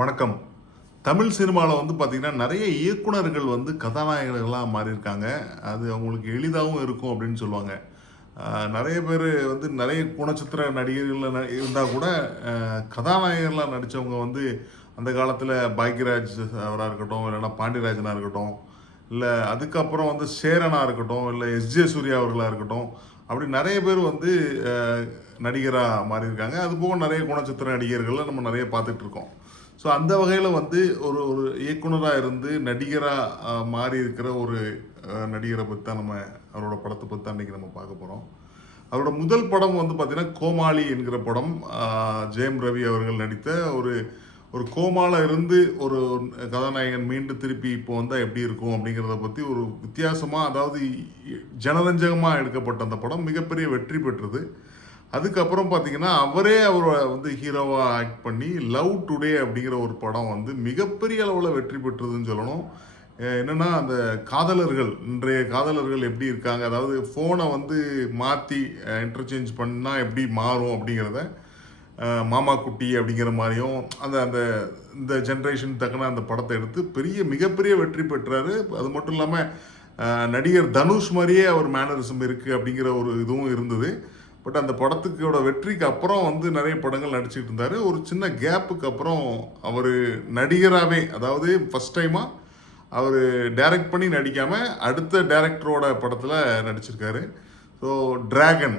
வணக்கம். தமிழ் சினிமால பார்த்தீங்கன்னா, நெறைய இயக்குனர்கள் கதாநாயகர்களா மாறியிருக்காங்க. அது அவங்களுக்கு எளிதாவும் இருக்கும் அப்படின்னு சொல்லுவாங்க. அ நெறைய பேரு நெறைய குணச்சித்திர நடிகர்கள்ல இருந்தா கூட, கதாநாயகர்களா நடிச்சவங்க அந்த காலத்தில பாக்யராஜ் அவரா இருக்கட்டும், இல்லன்னா பாண்டியராஜனா இருக்கட்டும், இல்ல அதுக்கப்புறம் சேரனா இருக்கட்டும், இல்ல எஸ்.ஜே. சூர்யா அவர்களா இருக்கட்டும், அப்படி நெறைய பேர் அ நடிகரா மாறியிருக்காங்க. அதுபோக நெறைய குணச்சித்திர நடிகர்கள நம்ம நெறைய பார்த்துட்டு இருக்கோம். ஸோ அந்த வகையில ஒரு ஒரு இயக்குனரா இருந்து நடிகரா மாறி இருக்கிற ஒரு நடிகரை பத்தி தான் அவரோட படத்தை பத்தி தான் இன்னைக்கு நம்ம பார்க்க போறோம். அவரோட முதல் படம் பார்த்தீங்கன்னா, கோமாளி என்கிற படம். ஜெயம் ரவி அவர்கள் நடித்த ஒரு ஒரு கோமால இருந்து ஒரு கதாநாயகன் மீண்டு திருப்பி இப்போ வந்தா எப்படி இருக்கும் அப்படிங்கிறத பத்தி ஒரு வித்தியாசமா, அதாவது ஜனரஞ்சகமா எடுக்கப்பட்ட அந்த படம் மிகப்பெரிய வெற்றி பெற்றது. அதுக்கப்புறம் பார்த்தீங்கன்னா, அவர ஹீரோவா ஆக்ட் பண்ணி லவ் டுடே அப்படிங்கிற ஒரு படம் மிகப்பெரிய அளவுல வெற்றி பெற்றதுன்னு சொல்லணும். என்னன்னா, அந்த காதலர்கள், இன்றைய காதலர்கள் எப்படி இருக்காங்க? அதாவது ஃபோன மாத்தி இன்டர்சேஞ்ச் பண்ணா எப்படி மாறும் அப்படிங்கிறத, மாமா குட்டி அப்படிங்கிற மாரியும், அந்த அந்த இந்த ஜெனரேஷன் தக்கன அந்த படத்த எடுத்து மிகப்பெரிய வெற்றி பெற்றாரு. அது மட்டும் இல்லாம, நடிகர் தனுஷ் மாரியே அவர் மேனரிசம் இருக்கு அப்படிங்கிற ஒரு இதுவும் இருந்தது. பட் அந்த படத்துக்கோட வெற்றிக்கு அப்புறம் நெறைய படங்கள் நடிச்சுட்டு இருந்தாரு. ஒரு சின்ன கேப்புக்கு அப்புறம் அவரு நடிகராவே, அதாவது ஃபர்ஸ்ட் டைமா அவரு டைரக்ட் பண்ணி நடிக்காம, அடுத்த டைரக்டரோட படத்துல நடிச்சிருக்காரு. ஸோ டிராகன்,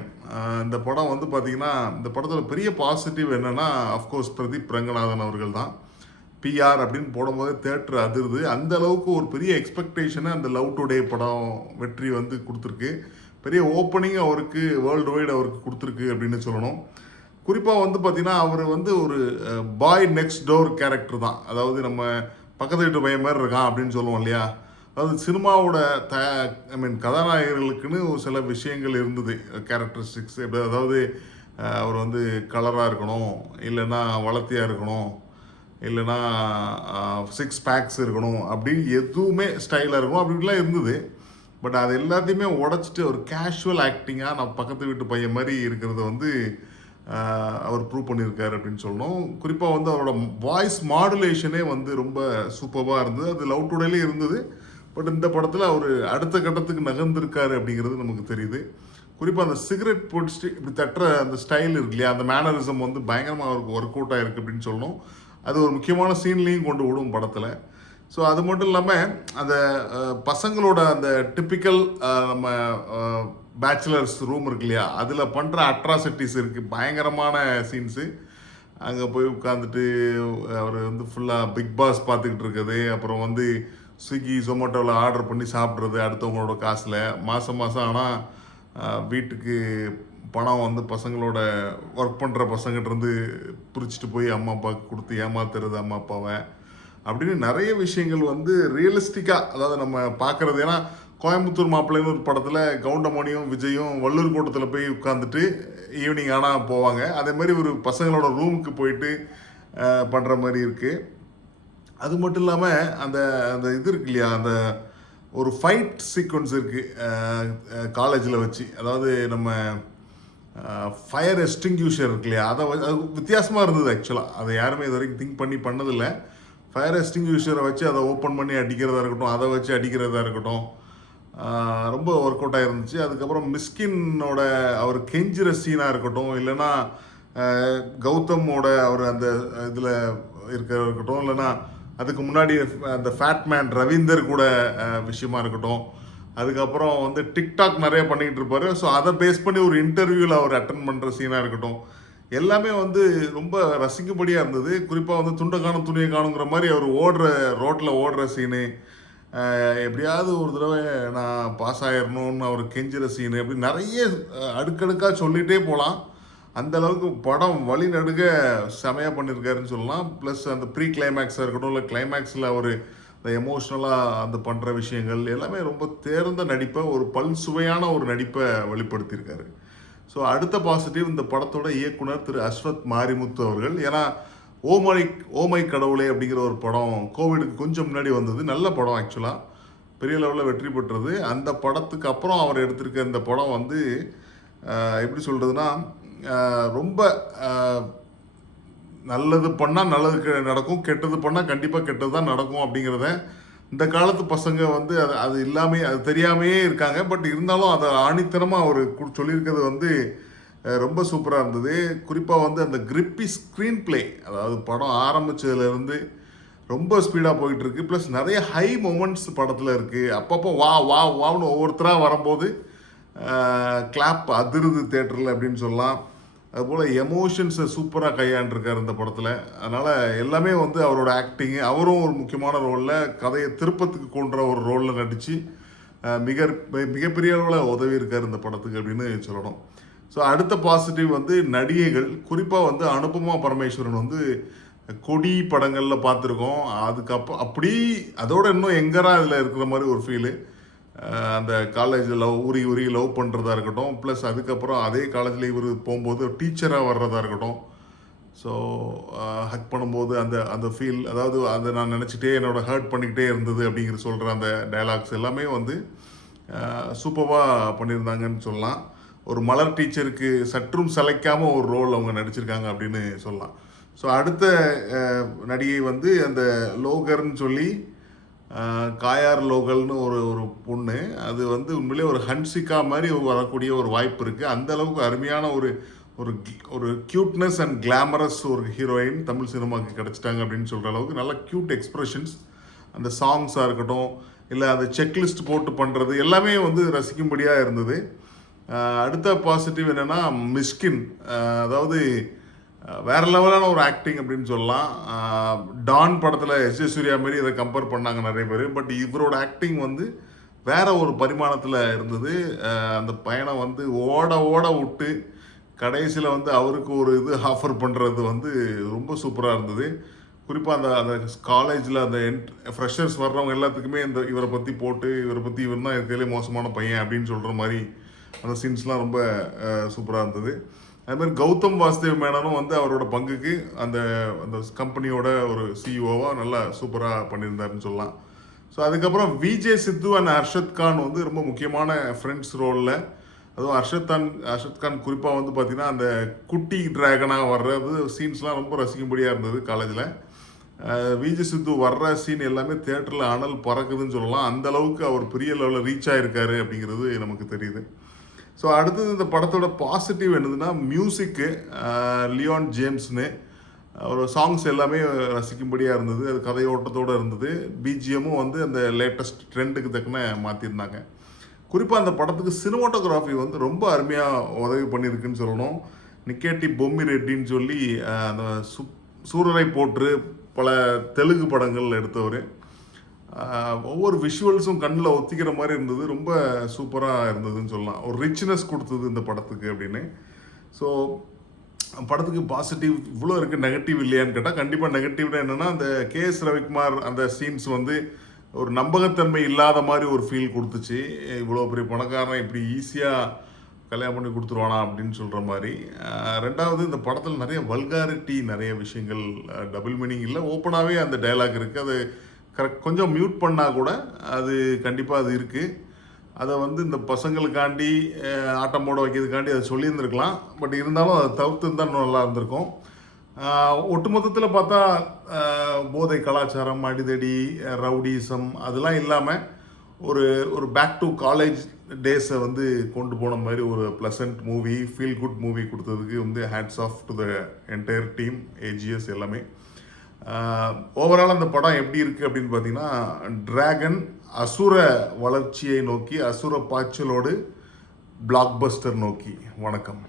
இந்த படம் பார்த்தீங்கன்னா, இந்த படத்தோட பெரிய பாசிட்டிவ் என்னன்னா, அஃப்கோர்ஸ் பிரதீப் ரங்கநாதன் அவர்கள் தான். பிஆர் அப்படின்னு போடும்போதே தியேட்டர் அதிருது. அந்த அளவுக்கு ஒரு பெரிய எக்ஸ்பெக்டேஷனை அந்த லவ் டுடே படம் வெற்றி கொடுத்துருக்கு. பெரிய ஓப்பனிங் அவருக்கு வேர்ல்டு வைடு அவருக்கு கொடுத்துருக்கு அப்படின்னு சொல்லணும். குறிப்பாக பார்த்தீங்கன்னா, அவர் ஒரு பாய் நெக்ஸ்ட் டோர் கேரக்டர் தான். அதாவது நம்ம பக்கத்து வீட்டு பையன் மாதிரி இருக்கான் அப்படின்னு சொல்லுவோம் இல்லையா? அதாவது சினிமாவோட ஐ மீன் கதாநாயகர்களுக்குன்னு ஒரு சில விஷயங்கள் இருந்தது, கேரக்டரிஸ்டிக்ஸ். அதாவது அவர் கலராக இருக்கணும், இல்லைன்னா வளர்த்தியாக இருக்கணும், இல்லைன்னா சிக்ஸ் பேக்ஸ் இருக்கணும், அப்படி எதுவுமே ஸ்டைலாக இருக்கணும் அப்படின்லாம் இருந்தது. பட் அது எல்லாத்தையுமே உடச்சிட்டு ஒரு கேஷுவல் ஆக்டிங்காக நான் பக்கத்து வீட்டு பையன் மாதிரி இருக்கிறத அவர் ப்ரூவ் பண்ணியிருக்காரு அப்படின்னு சொல்லணும். குறிப்பாக அவரோட வாய்ஸ் மாடுலேஷனே ரொம்ப சூப்பராக இருந்தது. அது லவ் டுடேலே இருந்தது. பட் இந்த படத்தில் அவர் அடுத்த கட்டத்துக்கு நகர்ந்திருக்காரு அப்படிங்கிறது நமக்கு தெரியுது. குறிப்பாக அந்த சிகரெட் பிடிச்சிட்டு இப்படி தட்டுற அந்த ஸ்டைல் இருக்கு இல்லையா, அந்த மேனரிசம் பயங்கரமாக அவருக்கு ஒர்க் அவுட் ஆகிருக்கு அப்படின்னு சொல்லணும். அது ஒரு முக்கியமான சீன்லேயும் கொண்டு விடும் படத்தில். ஸோ அது மட்டும் இல்லாமல் அந்த பசங்களோட அந்த டிப்பிக்கல் நம்ம பேச்சுலர்ஸ் ரூம் இருக்கு இல்லையா, அதில் பண்ணுற அட்ராசிட்டிஸ் இருக்குது, பயங்கரமான சீன்ஸு. அங்கே போய் உட்காந்துட்டு அவர் ஃபுல்லாக பிக் பாஸ் பார்த்துக்கிட்டு இருக்குது, அப்புறம் ஸ்விக்கி ஜொமேட்டோவில் ஆர்டர் பண்ணி சாப்பிட்றது அடுத்தவங்களோட காசில் மாதம் மாதம். ஆனால் வீட்டுக்கு பணம் பசங்களோட ஒர்க் பண்ணுற பசங்கிட்டேருந்து பிரிச்சுட்டு போய் அம்மா அப்பாவுக்கு கொடுத்து ஏமாத்துறது அம்மா அப்பாவை, அப்படின்னு நிறைய விஷயங்கள் ரியலிஸ்டிக்காக, அதாவது நம்ம பார்க்குறது. ஏன்னா கோயம்புத்தூர் மாப்பிள்ளைன்னு ஒரு படத்தில் கவுண்டமணியும் விஜயும் வள்ளூர் கோட்டத்தில் போய் உட்காந்துட்டு ஈவினிங் ஆனால் போவாங்க. அதே மாதிரி ஒரு பசங்களோட ரூமுக்கு போயிட்டு பண்ணுற மாதிரி இருக்குது. அது மட்டும் இல்லாமல் அந்த அந்த இது இருக்கு இல்லையா, அந்த ஒரு ஃபைட் சீக்வன்ஸ் இருக்குது காலேஜில் வச்சு. அதாவது நம்ம ஃபயர் எஸ்டிங்யூஷர் இருக்கு இல்லையா, அதை அது வித்தியாசமாக இருந்தது ஆக்சுவலாக. அதை யாருமே இது வரைக்கும் திங்க் பண்ணி பண்ணதில்லை. ஃபயர் எஸ்டிங்யூஷரை வச்சு அதை ஓப்பன் பண்ணி அடிக்கிறதா இருக்கட்டும், அதை வச்சு அடிக்கிறதா இருக்கட்டும், ரொம்ப ஒர்க் அவுட் ஆகிருந்துச்சு. அதுக்கப்புறம் மிஸ்கினோட அவர் கெஞ்சிற சீனாக இருக்கட்டும், இல்லைன்னா கௌதமோட அவர் அந்த இதில் இருக்கட்டும், இல்லைன்னா அதுக்கு முன்னாடி அந்த ஃபேட்மேன் ரவீந்தர் கூட விஷயமா இருக்கட்டும். அதுக்கப்புறம் டிக்டாக் நிறைய பண்ணிக்கிட்டு இருப்பார். ஸோ அதை பேஸ் பண்ணி ஒரு இன்டர்வியூவில் அவர் அட்டன் பண்ணுற சீனாக இருக்கட்டும், எல்லாமே ரொம்ப ரசிக்கும்படியாக இருந்தது. குறிப்பாக துண்டை காணும் துணியை காணுங்கிற மாதிரி அவர் ரோட்டில் ஓடுற சீனு, எப்படியாவது ஒரு தடவை நான் பாஸ் ஆயிடணும்னு அவர் கெஞ்சிற சீனு, அப்படி நிறைய அடுக்கடுக்காக சொல்லிகிட்டே போகலாம். அந்த அளவுக்கு படம் வழி நடுக செமையாக பண்ணியிருக்காருன்னு சொல்லலாம். ப்ளஸ் அந்த ப்ரீ கிளைமேக்ஸாக இருக்கட்டும், இல்லை கிளைமேக்ஸில் அவர் இந்த எமோஷ்னலாக அந்த பண்ணுற விஷயங்கள் எல்லாமே ரொம்ப தேர்ந்த நடிப்பை, ஒரு பல் சுவையான ஒரு நடிப்பை வெளிப்படுத்தியிருக்காரு. ஸோ அடுத்த பாசிட்டிவ், இந்த படத்தோட இயக்குனர் திரு அஸ்வத் மாரிமுத்து அவர்கள். ஏன்னா ஓமை கடவுளே அப்படிங்கிற ஒரு படம் கோவிடுக்கு கொஞ்சம் முன்னாடி வந்தது, நல்ல படம் ஆக்சுவலாக, பெரிய லெவலில் வெற்றி பெற்றது. அந்த படத்துக்கு அப்புறம் அவர் எடுத்திருக்க இந்த படம் எப்படி சொல்கிறதுனா, ரொம்ப நல்லது பண்ணால் நல்லது நடக்கும், கெட்டது பண்ணால் கண்டிப்பாக கெட்டது தான் நடக்கும் அப்படிங்கிறத இந்த காலத்து பசங்க வந்து அது இல்லாமல் அது தெரியாமையே இருக்காங்க. பட் இருந்தாலும் அதை ஆணித்தனமாக அவர் சொல்லியிருக்கிறது வந்து ரொம்ப சூப்பராக இருந்தது. குறிப்பாக வந்து அந்த கிரிப்பி ஸ்க்ரீன் பிளே, அதாவது படம் ஆரம்பித்ததுலேருந்து ரொம்ப ஸ்பீடாக போயிட்டுருக்கு. ப்ளஸ் நிறைய ஹை மொமெண்ட்ஸ் படத்தில் இருக்குது. அப்பப்போ வா வா வான்னு ஒவ்வொருத்தராக வரும்போது கிளாப் அதிருது தேட்டரில் அப்படின்னு சொல்லலாம். அதுபோல் எமோஷன்ஸை சூப்பராக கையாண்டிருக்கார் இந்த படத்தில். அதனால் எல்லாமே வந்து அவரோட ஆக்டிங்கு, அவரும் ஒரு முக்கியமான ரோலில் கதையை திருப்பத்துக்கு கொன்ற ஒரு ரோலில் நடித்து மிகப்பெரிய அளவில் உதவி இருக்கார் இந்த படத்துக்கு அப்படின்னு சொல்லணும். ஸோ அடுத்த பாசிட்டிவ் வந்து நடிகைகள், குறிப்பாக வந்து அனுபமா பரமேஸ்வரன் வந்து கொடி படங்களில் பார்த்துருக்கோம். அப்படி அதோட இன்னும் எங்கரா இதில் இருக்கிற மாதிரி ஒரு ஃபீலு. அந்த காலேஜில் உரி லவ் பண்ணுறதா இருக்கட்டும், ப்ளஸ் அதுக்கப்புறம் அதே காலேஜில் இவர் போகும்போது டீச்சராக வர்றதா இருக்கட்டும். ஸோ ஹக் பண்ணும்போது அந்த அந்த ஃபீல், அதாவது அதை நான் நினச்சிட்டே என்னோட ஹர்ட் பண்ணிக்கிட்டே இருந்தது அப்படிங்கிற சொல்கிற அந்த டைலாக்ஸ் எல்லாமே வந்து சூப்பராக பண்ணியிருந்தாங்கன்னு சொல்லலாம். ஒரு மலர் டீச்சருக்கு சற்றும் சளைக்காமல் ஒரு ரோல் அவங்க நடிச்சிருக்காங்க அப்படின்னு சொல்லலாம். ஸோ அடுத்த நடிகை வந்து அந்த லோகர்னு சொல்லி காயார் லோகல்னு ஒரு ஒரு பொண்ணு. அது வந்து உண்மையிலே ஒரு ஹன்சிகா மாதிரி வரக்கூடிய ஒரு வாய்ப்பு இருக்குது. அந்த அளவுக்கு அருமையான ஒரு ஒரு ஒரு க்யூட்னஸ் அண்ட் கிளாமரஸ் ஒரு ஹீரோயின் தமிழ் சினிமாவுக்கு கிடச்சிட்டாங்க அப்படின்னு சொல்கிற அளவுக்கு நல்ல க்யூட் எக்ஸ்ப்ரெஷன்ஸ், அந்த சாங்ஸாக இருக்கட்டும், இல்லை அந்த செக்லிஸ்ட் போட்டு பண்ணுறது எல்லாமே வந்து ரசிக்கும்படியாக இருந்தது. அடுத்த பாசிட்டிவ் என்னென்னா மிஸ்கின், அதாவது வேறு லெவலான ஒரு ஆக்டிங் அப்படின்னு சொல்லலாம். டான் படத்தில் எஸ்.ஏ. சூர்யா மாரி இதை கம்பேர் பண்ணாங்க நிறைய பேர். பட் இவரோட ஆக்டிங் வந்து வேற ஒரு பரிமாணத்தில் இருந்தது. அந்த பையனை வந்து ஓட ஓட விட்டு கடைசியில் வந்து அவருக்கு ஒரு இது ஆஃபர் பண்ணுறது வந்து ரொம்ப சூப்பராக இருந்தது. குறிப்பாக அந்த அந்த காலேஜில் அந்த ஃப்ரெஷர்ஸ் வர்றவங்க எல்லாத்துக்குமே இவரை பற்றி போட்டு இவரை பற்றி இவர் தான் இருக்கிறதுலே மோசமான பையன் அப்படின்னு சொல்கிற மாதிரி அந்த சீன்ஸ்லாம் ரொம்ப சூப்பராக இருந்தது. அதுமாதிரி கௌதம் வாசுதேவ் மேனனும் வந்து அவரோட பங்குக்கு அந்த அந்த கம்பெனியோட ஒரு சிஇஓவாக நல்லா சூப்பராக பண்ணியிருந்தாருன்னு சொல்லலாம். ஸோ அதுக்கப்புறம் விஜே சித்து அண்ட் அர்ஷத் கான் வந்து ரொம்ப முக்கியமான ஃப்ரெண்ட்ஸ் ரோலில், அதுவும் அர்ஷத் கான் குறிப்பாக வந்து பார்த்திங்கன்னா அந்த குட்டி ட்ராகனாக வர்றது சீன்ஸ்லாம் ரொம்ப ரசிக்கும்படியாக இருந்தது காலேஜில். விஜே சித்து வர்ற சீன் எல்லாமே தியேட்டரில் அனல் பறக்குதுன்னு சொல்லலாம். அந்த அளவுக்கு அவர் பெரிய லெவலில் ரீச் ஆகிருக்காரு அப்படிங்கிறது நமக்கு தெரியுது. ஸோ அடுத்தது இந்த படத்தோட பாசிட்டிவ் என்னதுன்னா மியூசிக்கு, லியோன் ஜேம்ஸ்னு ஒரு சாங்ஸ் எல்லாமே ரசிக்கும்படியாக இருந்தது. அது கதையோட்டத்தோடு இருந்தது. பிஜிஎம்மும் வந்து அந்த லேட்டஸ்ட் ட்ரெண்டுக்கு தக்கன மாற்றிருந்தாங்க. குறிப்பாக அந்த படத்துக்கு சினிமாட்டோகிராஃபி வந்து ரொம்ப அருமையாக உதவி பண்ணியிருக்குன்னு சொல்லணும். நிக்கேட்டி பொம்மி ரெட்டின்னு சொல்லி அந்த சூரரை போற்று பல தெலுங்கு படங்கள் எடுத்தவர். ஒவ்வொரு விஷுவல்ஸும் கண்ணில் ஒத்திக்கிற மாதிரி இருந்தது. ரொம்ப சூப்பராக இருந்ததுன்னு சொல்லலாம். ஒரு ரிச்னஸ் கொடுத்தது இந்த படத்துக்கு அப்படின்னு. ஸோ படத்துக்கு பாசிட்டிவ் இவ்வளோ இருக்குது, நெகட்டிவ் இல்லையான்னு கேட்டால் கண்டிப்பாக நெகட்டிவ்னா என்னென்னா அந்த கேஎஸ் ரவிக்குமார் அந்த சீன்ஸ் வந்து ஒரு நம்பகத்தன்மை இல்லாத மாதிரி ஒரு ஃபீல் கொடுத்துச்சு. இவ்வளோ பெரிய பணக்காரன் இப்படி ஈஸியாக கல்யாணம் பண்ணி கொடுத்துருவானா அப்படின்னு சொல்கிற மாதிரி. ரெண்டாவது இந்த படத்தில் நிறைய வல்காரிட்டி, நிறைய விஷயங்கள், டபுள் மீனிங் இல்லை, ஓப்பனாகவே அந்த டைலாக் இருக்குது. அது கொஞ்சம் மியூட் பண்ணால் கூட அது கண்டிப்பாக அது இருக்குது. அதை வந்து இந்த பசங்களுக்காண்டி ஆட்டம் போட வைக்கிறதுக்காண்டி அதை சொல்லியிருந்துருக்கலாம். பட் இருந்தாலும் அதை தவிர்த்துருந்தா இன்னும் நல்லா இருந்திருக்கும். ஒட்டுமொத்தத்தில் பார்த்தா போதை கலாச்சாரம், அடிதடி, ரவுடிசம் அதெல்லாம் இல்லாமல் ஒரு ஒரு பேக் டு காலேஜ் டேஸை வந்து கொண்டு போன மாதிரி ஒரு pleasant movie, feel good movie கொடுத்ததுக்கு வந்து hats off to the entire team, AGS எல்லாமே. ஓவரால் அந்த படம் எப்படி இருக்குது அப்படின்னு பார்த்தீங்கன்னா, டிராகன் அசுர வளர்ச்சியை நோக்கி, அசுர பாய்ச்சலோடு பிளாக் பஸ்டர் நோக்கி. வணக்கம்.